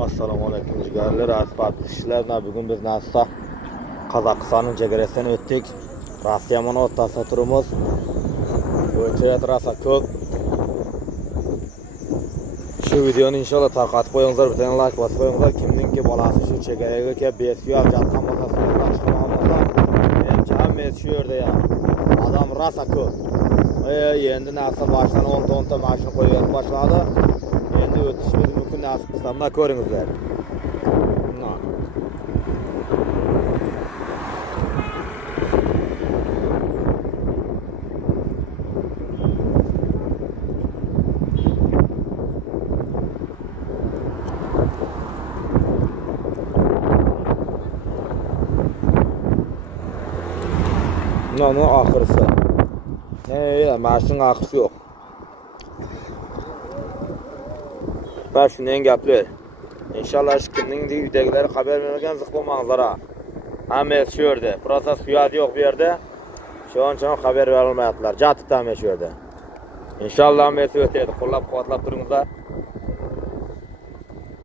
Assalamu alaykum jigarlar, asfalt işlerine bugün biz nasıl Kazakistan'ın çegresinden öttik. Rossiyaman o'rtasida turimiz. O'tayat rasa ko'p. Şu videoni inşallah tarqatib qo'yinglar, bir tane like bosib qo'yinglar. Kimninki bolasi shu chegaraga kelib besuyab jatgan bo'lsa, suratlar chiqargan bo'lsa, menimcha hammasi shu yerda ya. Adam rasa ko'p. Endi nasıl başdan 10 mashina qo'yib boshladi. Endi o'tishimiz mumkin nasib qilsa, mana ko'ringizlar. Nonu ahırsı. Maaşın ahırsı yok. Ben şundan gaplar. İnşallah şu kimning videoları haber vermegen zıqlamanglar ha. Hamma şu yerde. Burası suyat yok bir yerde. Şu an haber verilmayaptilar. Jatib tam şu yerde. İnşallah hamma o'tadi. Qo'llab-quvvatlab turingizlar.